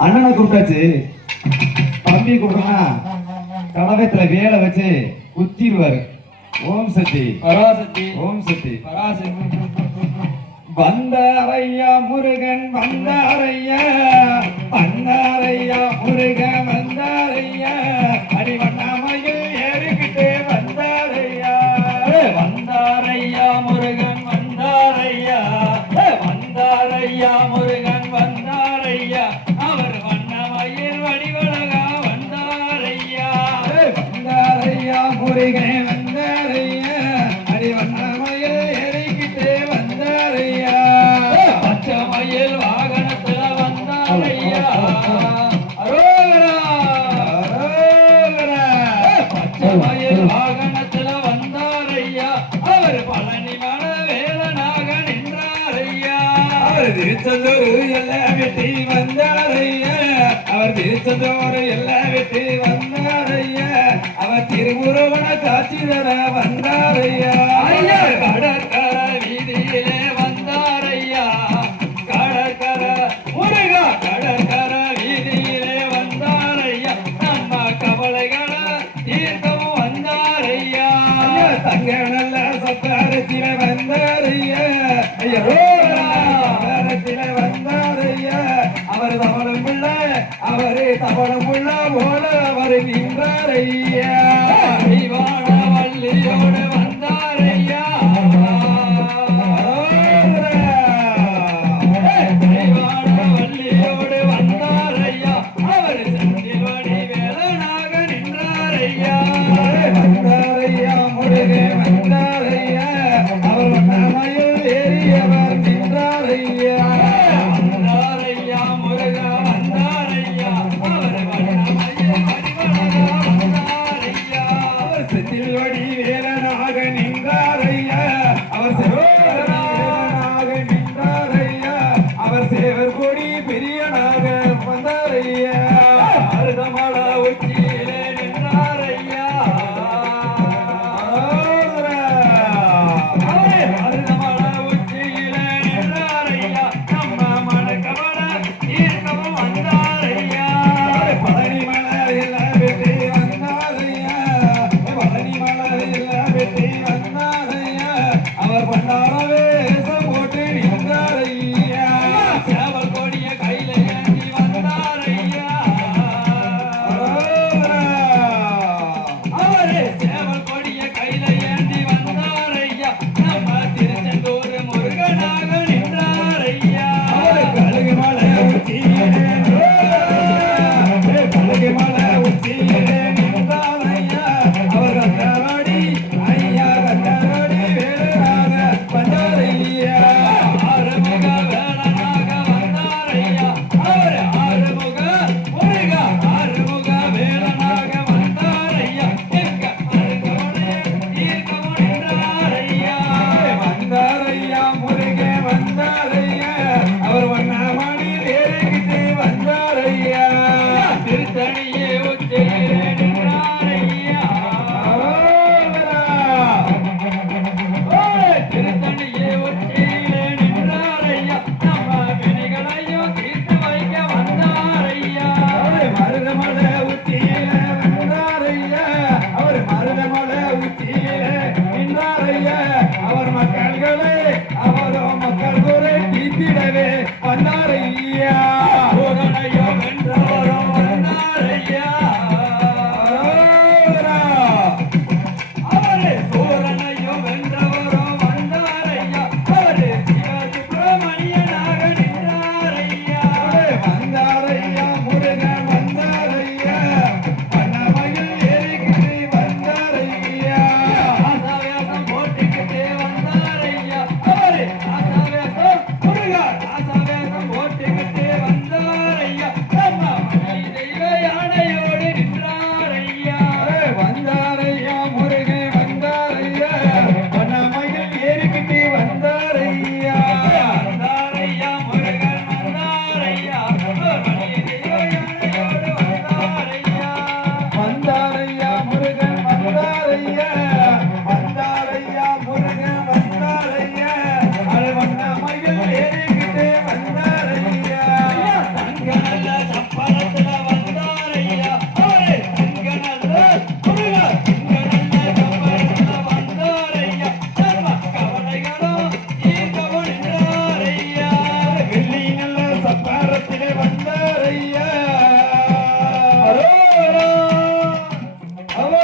அண்ணனை கூப்பிட்டாச்சு. தம்பி கூப்பிட்டா கடகத்துல வேலை வச்சு குத்திடுவாரு. ஓம் சக்தி. பராசக்தி. ஓம் சக்தி. பராசக்தி. வந்த அறையா முருகன் வந்த அறையா வந்த அருகே வந்தாரையா? அடிவண்ணமையில் எரிக்கிட்டே வந்தாரையா? பச்சமையில் வாகனத்துல வந்தாரையா? பச்சமையில் வாகனத்துல வந்தாரையா? அவர் பழனி மன வேலனாக நின்றாரையா? அவர் திருச்செந்தூர் எல்லாம் வெட்டி வந்தாரையா? அவர் திருச்செந்தூர் எல்லாம் வெட்டி வந்தார் திருவுருவன காட்சி தர வந்தாரையா? Yeah. வந்தாரை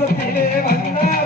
다섯 개 만나